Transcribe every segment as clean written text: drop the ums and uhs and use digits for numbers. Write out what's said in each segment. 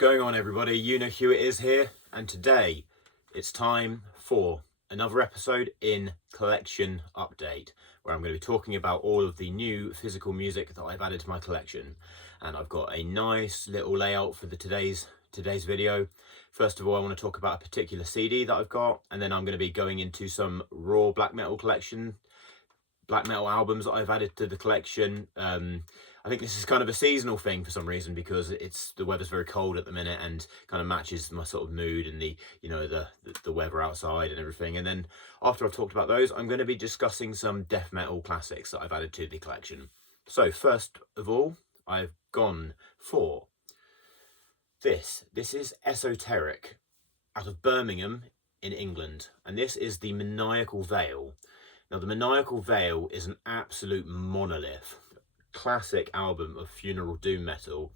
Going on, everybody? You know who it is here, and today it's time for another episode in Collection Update, where I'm going to be talking about all of the new physical music that I've added to my collection. And I've got a nice little layout for today's video. First of all, I want to talk about a particular CD that I've got, and then I'm going to be going into some raw black metal albums that I've added to the collection. I think this is kind of a seasonal thing for some reason, because the weather's very cold at the minute and kind of matches my sort of mood and the weather outside and everything. And then after I've talked about those, I'm going to be discussing some death metal classics that I've added to the collection. So first of all, I've gone for this. This is Esoteric out of Birmingham in England, and this is the Maniacal Veil. Now, the Maniacal Veil is an absolute monolith, classic album of funeral doom metal.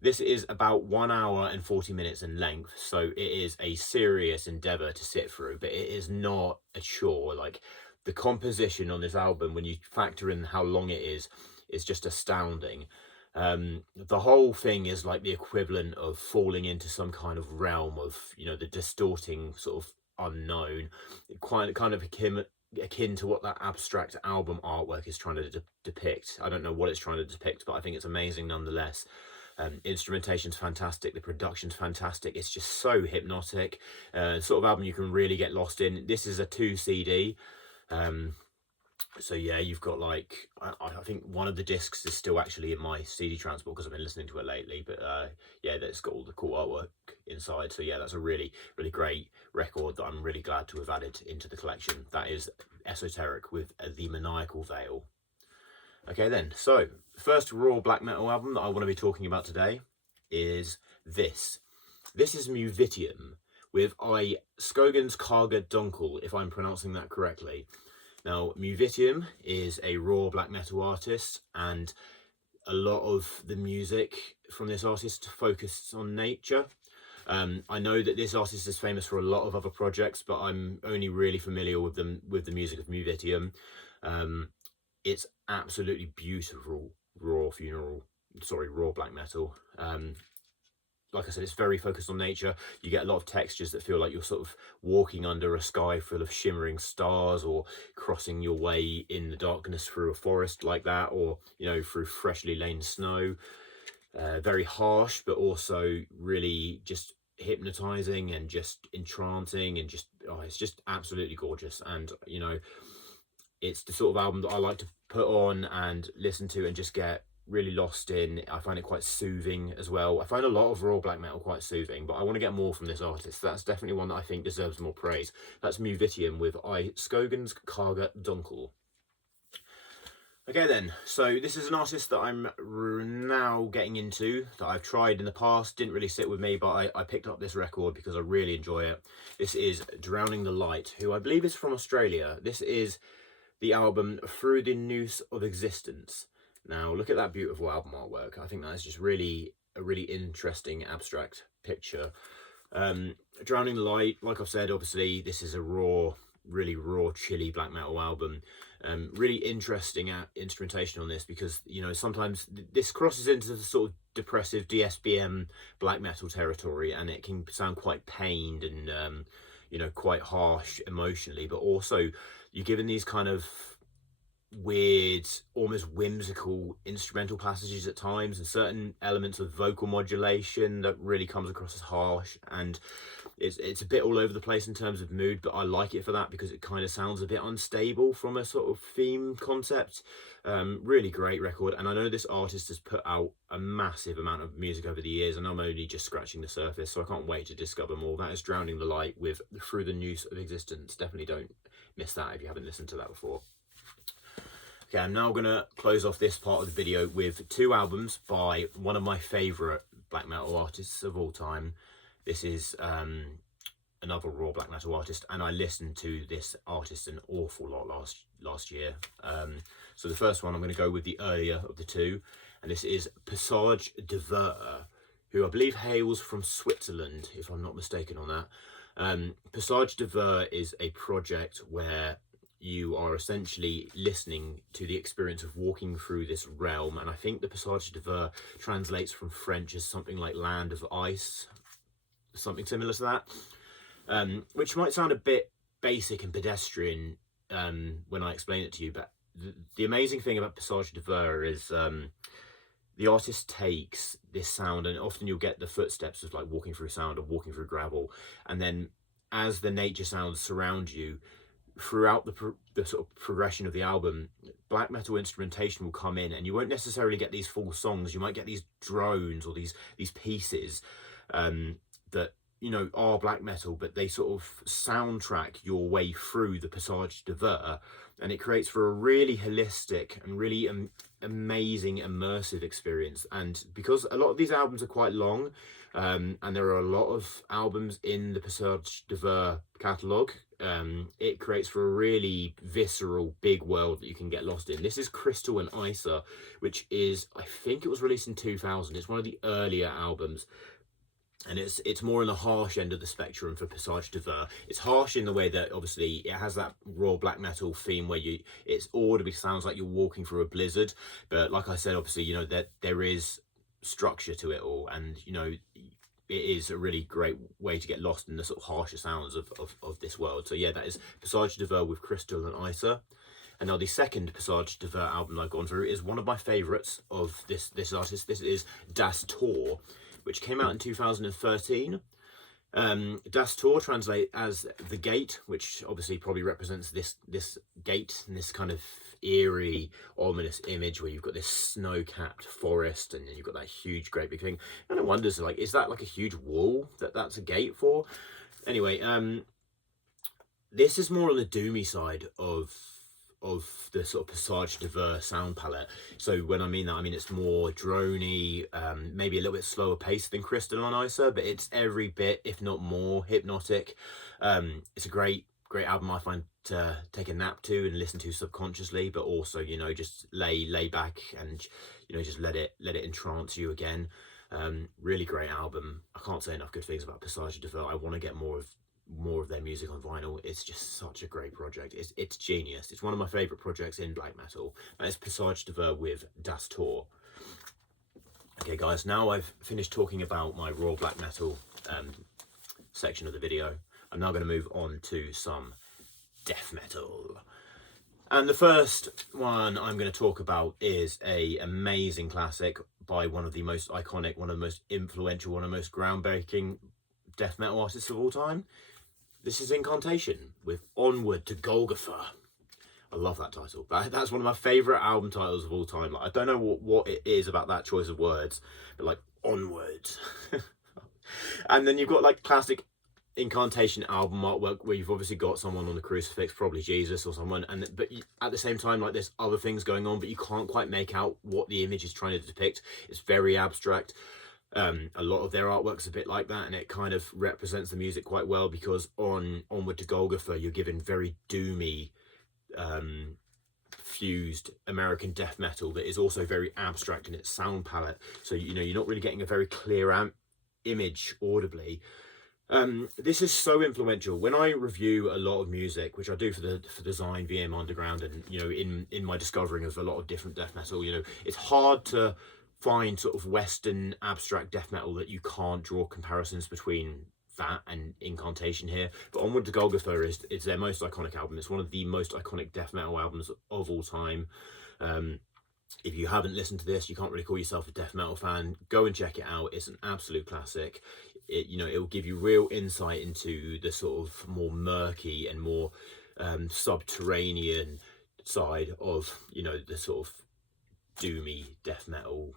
This is about 1 hour and 40 minutes in length, so it is a serious endeavour to sit through, but it is not a chore. Like, the composition on this album, when you factor in how long it is just astounding. The whole thing is like the equivalent of falling into some kind of realm of, the distorting sort of unknown, kind of akin to what that abstract album artwork is trying to depict. I don't know what it's trying to depict, but I think it's amazing nonetheless. Instrumentation's fantastic, the production's fantastic, it's just so hypnotic. Sort of album you can really get lost in. This is a 2 CD. So yeah, you've got like, I think one of the discs is still actually in my CD transport because I've been listening to it lately, but yeah, that's got all the cool artwork inside. So yeah, that's a really, really great record that I'm really glad to have added into the collection. That is Esoteric with the Maniacal Veil. Okay then, so first raw black metal album that I want to be talking about today is this. This is Muvitium with Skogens Karga Dunkel, if I'm pronouncing that correctly. Now, Muvitium is a raw black metal artist, and a lot of the music from this artist focuses on nature. I know that this artist is famous for a lot of other projects, but I'm only really familiar with the music of Muvitium. It's absolutely beautiful raw black metal. Like I said, it's very focused on nature. You get a lot of textures that feel like you're sort of walking under a sky full of shimmering stars, or crossing your way in the darkness through a forest like that, or, through freshly lain snow. Very harsh, but also really just hypnotizing and just entrancing, and it's just absolutely gorgeous. And, it's the sort of album that I like to put on and listen to and just get really lost in. I find it quite soothing as well. I find a lot of raw black metal quite soothing, but I want to get more from this artist. That's definitely one that I think deserves more praise. That's Muvitium with Skogens Karga Dunkel. Okay then, so this is an artist that I'm now getting into, that I've tried in the past, didn't really sit with me, but I picked up this record because I really enjoy it. This is Drowning the Light, who I believe is from Australia. This is the album Through the Noose of Existence. Now, look at that beautiful album artwork. I think that is just a really interesting abstract picture. Drowning the Light, like I've said, obviously, this is a really raw, chilly black metal album. Really interesting instrumentation on this, because, sometimes this crosses into the sort of depressive DSBM black metal territory, and it can sound quite pained and, quite harsh emotionally, but also you're given these kind of weird, almost whimsical instrumental passages at times, and certain elements of vocal modulation that really comes across as harsh, and it's a bit all over the place in terms of mood, but I like it for that, because it kind of sounds a bit unstable from a sort of theme concept. Really great record, and I know this artist has put out a massive amount of music over the years, and I'm only just scratching the surface, so I can't wait to discover more. That is Drowning the Light with Through the Noose of Existence. Definitely don't miss that if you haven't listened to that before. Okay, I'm now going to close off this part of the video with 2 albums by one of my favourite black metal artists of all time. This is another raw black metal artist, and I listened to this artist an awful lot last year. So the first one, I'm going to go with the earlier of the 2, and this is Paysage D'Hiver, who I believe hails from Switzerland, if I'm not mistaken on that. Paysage D'Hiver is a project where you are essentially listening to the experience of walking through this realm. And I think the Paysage D'Hiver translates from French as something like land of ice, something similar to that, which might sound a bit basic and pedestrian when I explain it to you, but the amazing thing about Paysage D'Hiver is the artist takes this sound, and often you'll get the footsteps of like walking through sound or walking through gravel, and then as the nature sounds surround you throughout the sort of progression of the album, black metal instrumentation will come in, and you won't necessarily get these full songs. You might get these drones or these pieces that, you know, are black metal, but they sort of soundtrack your way through the Paysage D'Hiver, and it creates for a really holistic and really amazing immersive experience. And because a lot of these albums are quite long, and there are a lot of albums in the Paysage D'Hiver catalogue, it creates for a really visceral big world that you can get lost in. This is Kristall and Isa, which is, I think it was released in 2000. It's one of the earlier albums, and it's more on the harsh end of the spectrum for Paysage D'Hiver. It's harsh in the way that obviously it has that raw black metal theme where it's audibly sounds like you're walking through a blizzard, but like I said, obviously, you know, that there is structure to it all, and you know, it is a really great way to get lost in the sort of harsher sounds of this world. So yeah, that is Paysage D'Hiver with Kristall and Isa. And now the second Paysage D'Hiver album I've gone through is one of my favourites of this artist. This is Detest, which came out in 2013. Das Tor translate as the gate, which obviously probably represents this gate and this kind of eerie, ominous image where you've got this snow-capped forest and then you've got that huge, great big thing. And I wonder, like, is that like a huge wall that's a gate for? Anyway, this is more on the doomy side of the sort of Paysage D'Hiver sound palette. So when I mean that, I mean it's more drony, maybe a little bit slower paced than Kristall and Isa, but it's every bit, if not more, hypnotic. It's a great album I find to take a nap to and listen to subconsciously, but also, you know, just lay back and, you know, just let it entrance you again. Really great album. I can't say enough good things about Paysage D'Hiver. I want to get more of their music on vinyl. It's just such a great project. It's genius. It's one of my favorite projects in black metal. That is Paysage D'Hiver with Das Tor. Okay guys, now I've finished talking about my raw black metal section of the video. I'm now going to move on to some death metal. And the first one I'm going to talk about is a amazing classic by one of the most iconic, one of the most influential, one of the most groundbreaking death metal artists of all time. This is Incantation with Onward to Golgotha. I love that title. That's one of my favourite album titles of all time. Like, I don't know what it is about that choice of words, but like Onward. And then you've got like classic Incantation album artwork where you've obviously got someone on the crucifix, probably Jesus or someone, but at the same time, like, there's other things going on, but you can't quite make out what the image is trying to depict. It's very abstract. A lot of their artwork's a bit like that, and it kind of represents the music quite well, because on Onward to Golgotha you're given very doomy fused American death metal that is also very abstract in its sound palette, so you know, you're not really getting a very clear image audibly. This is so influential. When I review a lot of music, which I do for the Design VM Underground, and you know, in my discovering of a lot of different death metal, you know, it's hard to find sort of Western abstract death metal that you can't draw comparisons between that and Incantation here. But Onward to Golgotha is their most iconic album. It's one of the most iconic death metal albums of all time. If you haven't listened to this, you can't really call yourself a death metal fan. Go and check it out. It's an absolute classic. You know, it will give you real insight into the sort of more murky and more subterranean side of, you know, the sort of doomy death metal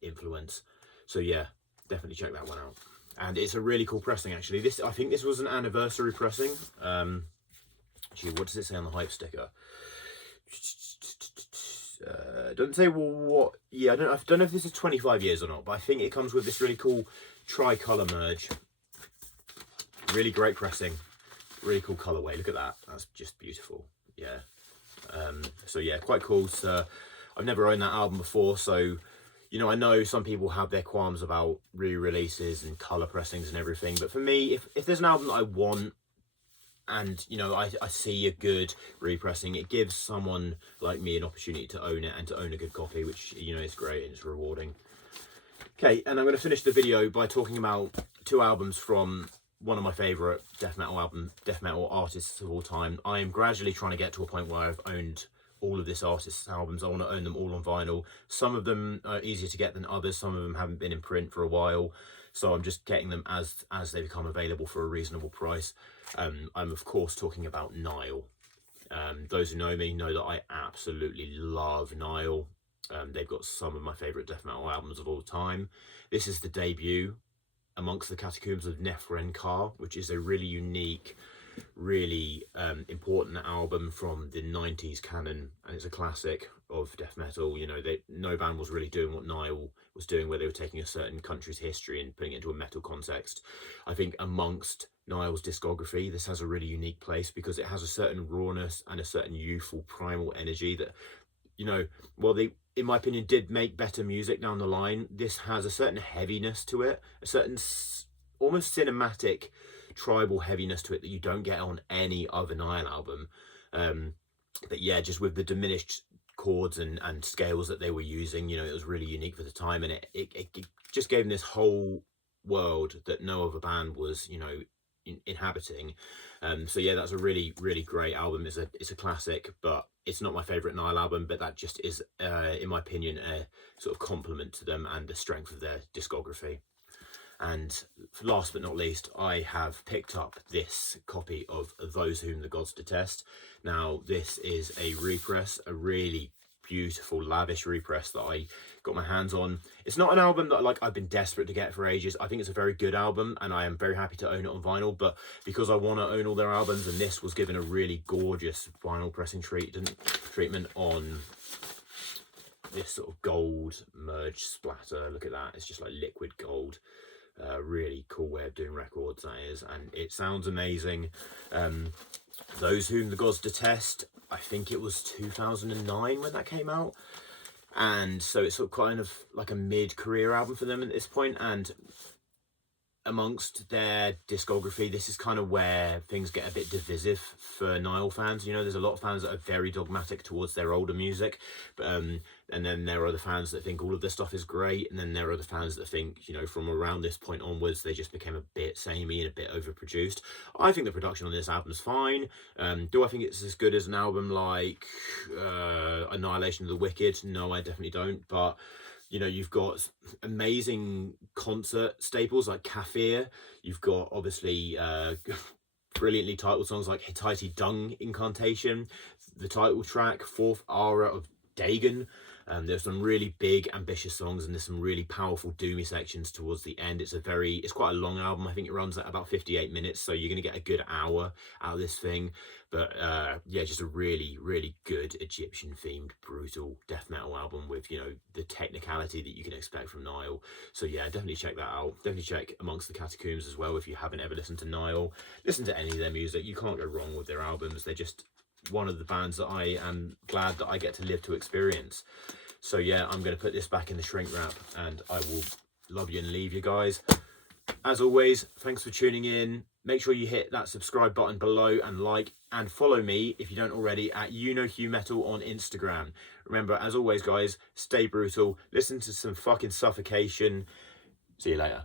influence. So yeah, definitely check that one out. And it's a really cool pressing, actually. I think this was an anniversary pressing. Actually, what does it say on the hype sticker? Doesn't say what. Yeah, I don't know if this is 25 years or not, but I think it comes with this really cool tricolour merge. Really great pressing, really cool colourway. Look at that. That's just beautiful. Yeah. So yeah, quite cool. So I've never owned that album before, so you know, I know some people have their qualms about re-releases and colour pressings and everything, but for me, if there's an album that I want and you know, I see a good repressing. It gives someone like me an opportunity to own it and to own a good copy, which, you know, is great and it's rewarding. Okay, and I'm going to finish the video by talking about 2 albums from one of my favourite death metal artists of all time. I am gradually trying to get to a point where I've owned all of this artist's albums. I want to own them all on vinyl. Some of them are easier to get than others. Some of them haven't been in print for a while, so I'm just getting them as they become available for a reasonable price. I'm of course talking about Nile. Those who know me know that I absolutely love Nile. They've got some of my favourite death metal albums of all time. This is the debut, Amongst the Catacombs of Nephren-Ka, which is a really unique, really important album from the 90s canon, and it's a classic of death metal. You know, no band was really doing what Nile was doing, where they were taking a certain country's history and putting it into a metal context. I think amongst Nile's discography, this has a really unique place because it has a certain rawness and a certain youthful primal energy that, you know, well, they, in my opinion, did make better music down the line. This has a certain heaviness to it, a certain almost cinematic tribal heaviness to it that you don't get on any other Nile album. But yeah, just with the diminished chords and scales that they were using, you know, it was really unique for the time, and it just gave them this whole world that no other band was, you know, inhabiting. So yeah, that's a really, really great album. It's a classic, but it's not my favorite Nile album, but that just is, in my opinion, a sort of compliment to them and the strength of their discography. And last but not least, I have picked up this copy of Those Whom the Gods Detest. Now, this is a repress, a really beautiful, lavish repress that I got my hands on. It's not an album that I've been desperate to get for ages. I think it's a very good album, and I am very happy to own it on vinyl, but because I want to own all their albums, and this was given a really gorgeous vinyl pressing treatment on this sort of gold merge splatter. Look at that, it's just like liquid gold. Really cool way of doing records, that is, and it sounds amazing. Those Whom the Gods Detest, I think it was 2009 when that came out, and so it's sort of kind of like a mid-career album for them at this point. And amongst their discography, this is kind of where things get a bit divisive for Nile fans. You know, there's a lot of fans that are very dogmatic towards their older music, but and then there are other fans that think all of their stuff is great, and then there are other fans that think, you know, from around this point onwards, they just became a bit samey and a bit overproduced. I think the production on this album is fine. Do I think it's as good as an album like Annihilation of the Wicked? No, I definitely don't, but you know, you've got amazing concert staples like Kafir. You've got, obviously, brilliantly titled songs like Hittite Dung Incantation, the title track, Fourth Aura of Dagon. There's some really big, ambitious songs, and there's some really powerful, doomy sections towards the end. It's quite a long album. I think it runs at about 58 minutes, so you're going to get a good hour out of this thing. But yeah, just a really, really good Egyptian-themed, brutal death metal album with, you know, the technicality that you can expect from Nile. So yeah, definitely check that out. Definitely check Amongst the Catacombs as well if you haven't ever listened to Nile. Listen to any of their music. You can't go wrong with their albums. They're just one of the bands that I am glad that I get to live to experience. So yeah, I'm going to put this back in the shrink wrap, and I will love you and leave you guys. As always, thanks for tuning in. Make sure you hit that subscribe button below and like, and follow me if you don't already at Metal on Instagram. Remember, as always guys, stay brutal, listen to some fucking Suffocation. See you later.